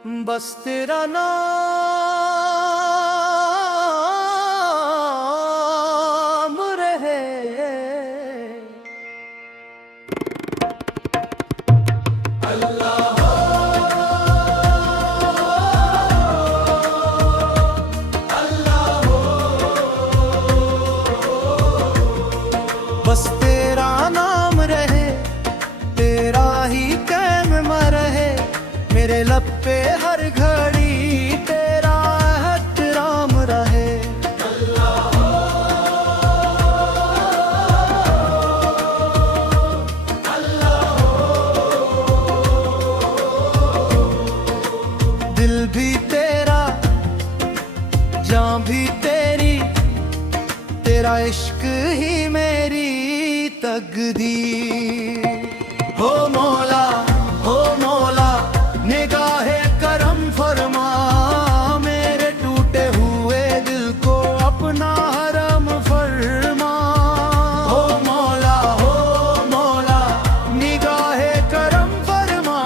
बस तेरा नाम रहे। बस तेरा नाम रहे, तेरा ही कैम रहे, मेरे लब पे हर घड़ी तेरा एहतराम रहे। दिल भी तेरा, जान भी तेरी, तेरा इश्क ही मेरी तकदीर। हो मौला, हो मौला, निगाहे करम फरमा, मेरे टूटे हुए दिल को अपना हरम फरमा। हो मौला, हो मौला, निगाहे करम फरमा,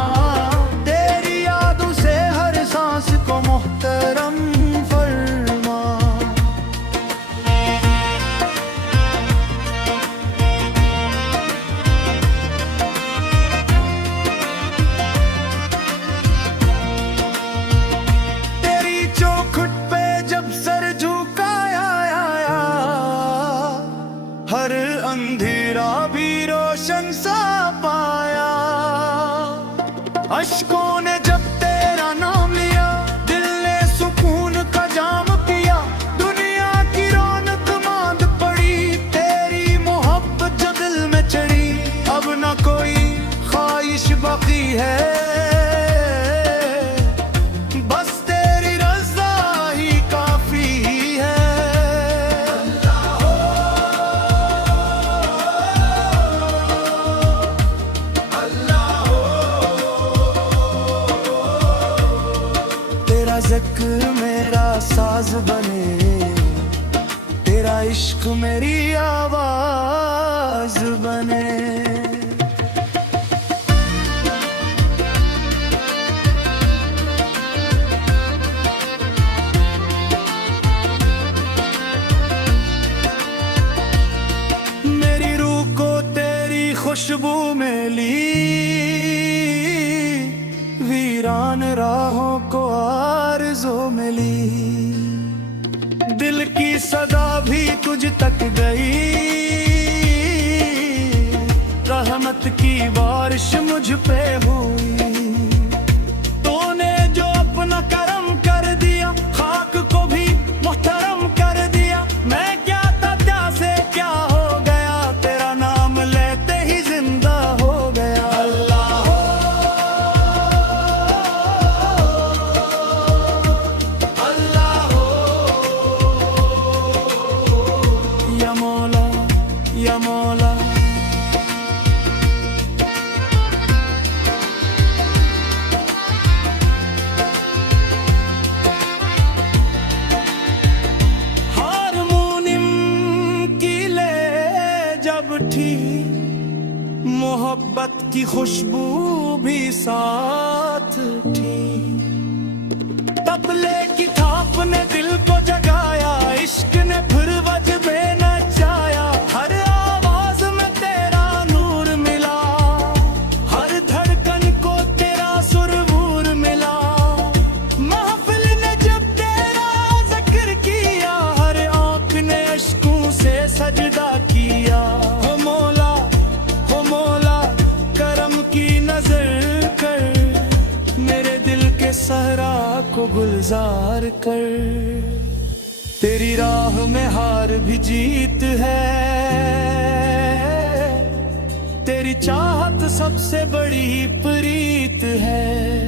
तेरी यादों से हर सांस को मोहतरम फरमा। हर अंधेरा भी रोशन सा पाया, अश्कों ने जब तेरा नाम लिया, दिल ने सुकून का जाम पिया। दुनिया की रौनक मांद पड़ी, तेरी मोहब्बत जो दिल में चढ़ी, अब न कोई ख्वाहिश बाकी है, बस तेरी रज़ा ही काफी है। तेरा ज़िक्र मेरा साज बने, तेरा इश्क मेरी आवाज बने। मेरी रूह को तेरी खुशबू में ली, वीरान राहों को आरज़ू मिली, दिल की सदा भी तुझ तक गई, रहमत की बारिश मुझ पे हुई। तूने जो अपना करम कर दिया, खाक को भी मोहतरम कर दिया। मैं क्या था, क्या से क्या हो गया, तेरा नाम लेते ही जिंदा हो गया। अल्लाह हो, अल्लाह हो, या मौला, या मौला। मोहब्बत की खुशबू भी साथ थी, तबले की थाप ने दिल को जगाया, इश्क ने फिर वज में नचाया। हर आवाज में तेरा नूर मिला, हर धड़कन को तेरा सुरूर मिला। महफिल ने जब तेरा जिक्र किया, हर आंख ने अश्कों से सजदा किया। हो मौला, हो मौला, करम की नजर कर, मेरे दिल के सहरा को गुलजार कर। तेरी राह में हार भी जीत है, तेरी चाहत सबसे बड़ी प्रीत है।